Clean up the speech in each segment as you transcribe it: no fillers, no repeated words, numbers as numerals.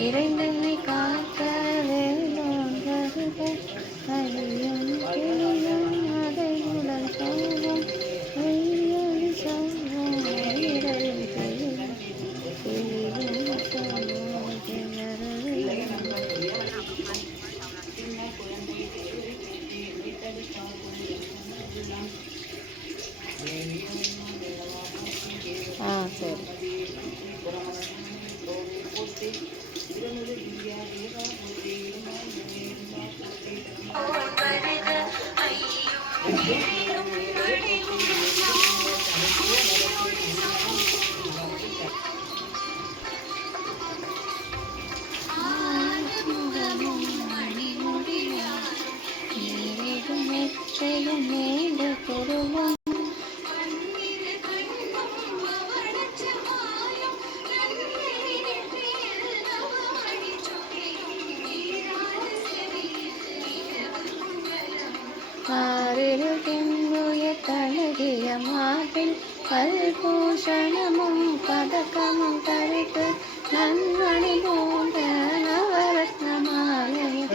இறைந்தனை காக்க வேலோன் வருக அழியும் கிளியும் அதை உடல் சொல்லும் ஒய்யொலி சொல்லும் இரவில் கிளியும் சொல்லும் சரி. மேல பொருளும் தழகிய மாட்டின் கல்பூஷணமும் பதக்கமும் தரித்து நன்மணி போன்ற நவரத்ன மாலையும்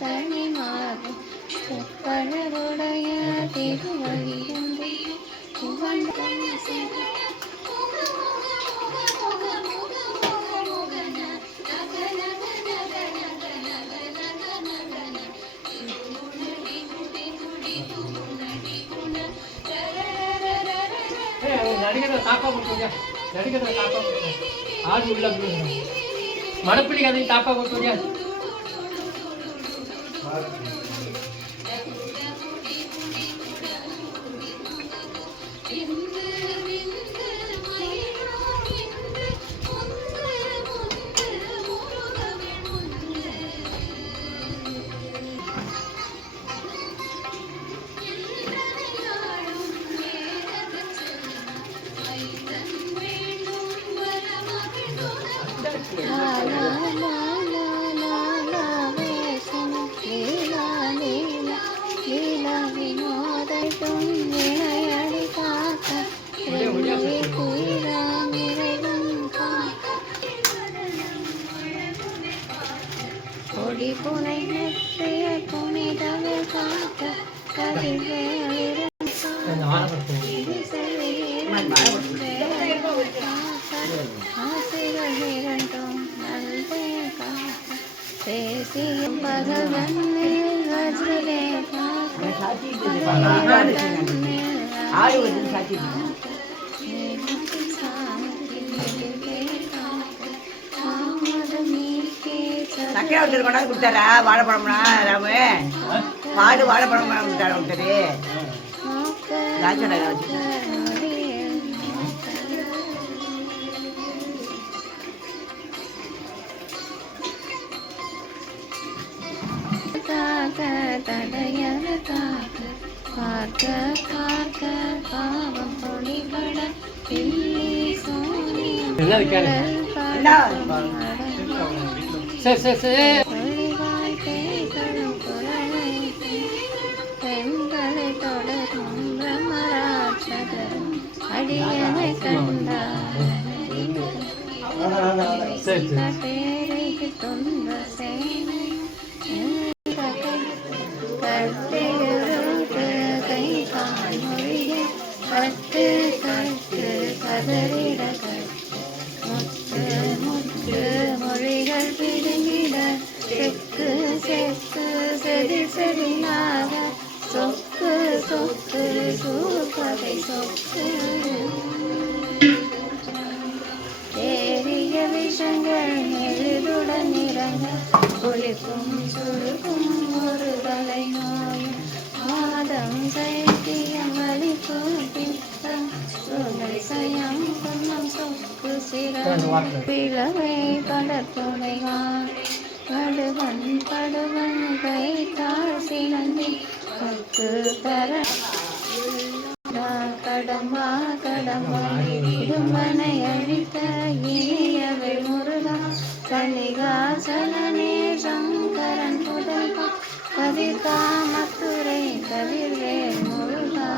தனி மாறும் பழவுடைய திருவழியும் மடப்பிடி கதை தாப்பா கொடுத்து புனை நெற்றிய புனிதவில் காக்க ஆசைகள் இரண்டும் நல்பெயர் காக்க பேசியும் பகவன்னில் வஜ்ரலே சக்கரவர்த்தி கொண்டாந்து கொடுத்தாரா வாழைப்பழம்னா ராமு மாடு வாழைப்பழம் கொடுத்தாரா கொடுத்தாரு ராஜோட தடையன காக்க பார்க்க பார்க்க பாவம் பொழிபட பில்லி சோனியம் பெண்களை தொடரும் பிரம்மராட்சதரும் அடியனை கண்டாரைக்கு துன்ப சேனை கட்டியருக்கு கை காணொழிய கட்டு கட்டு கதறிட முத்து முத்து மொழிகள் பிடுங்கிட செக்கு செக்கு செதி செதிலாக சொக்கு சொக்கு சூப்பதை சொக்கு ஏறிய விஷங்கள் எழுதுடன் இறங்க குளிக்கும் சுருக்கும் ஒரு தலை நோயும் மாதம் சைத்தியம் வலிப்பு பித்தம் சுலை சயம் குன்னம் சொக்கு சிறம் பிளவை கடற்துணைவான் படுவன் படுவன் கை தாழ் சிலந்தி பத்து பெற கடம்பா கடம்பா இடும்பனை அழித்த இனியவள் முருகா கலிகாசலனே சங்கரன் புதல்கா கதிர்கா மத்துரை கதிர்வேல் முருகா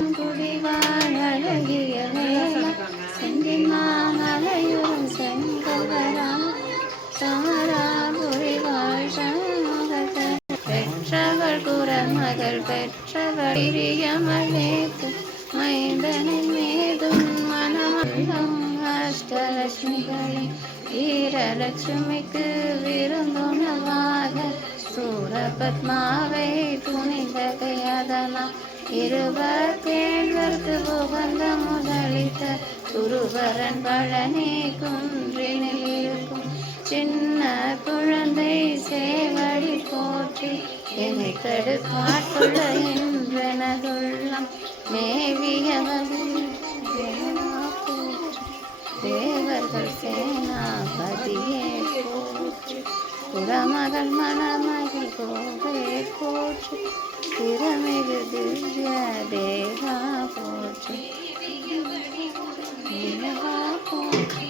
குடிவாழ் அழகிய வேளா செந்திமாமலையுறும் செங்கல்வரா சமரா புரிவாழ் சண்முகத்தை பெற்றவள் குரமகள் பெற்றவள் இரியமலேத்து மைந்தனின் மீதும் மனமல்லம் அஷ்டலட்சுமிகளின் வீரலட்சுமிக்கு விருந்துணவாக சூரபத்மாவை துணிந்தகையதனால் 27 உகந்த முதலித்த குருவரன் பழனி குன்றினில் இருக்கும் சின்ன குழந்தை சேவடி போற்றி என்னை தடுக்காட்டுள்ள என்றனதுள்ளம் மேவியவர்கள் தேவர்கள் சேனாபதியே போற்றி குடமகள் மணமகள் கோவே போற்றி திறமிகு திவ்ய தேவா போற்றி தேவா போற்றி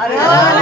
அரோகரா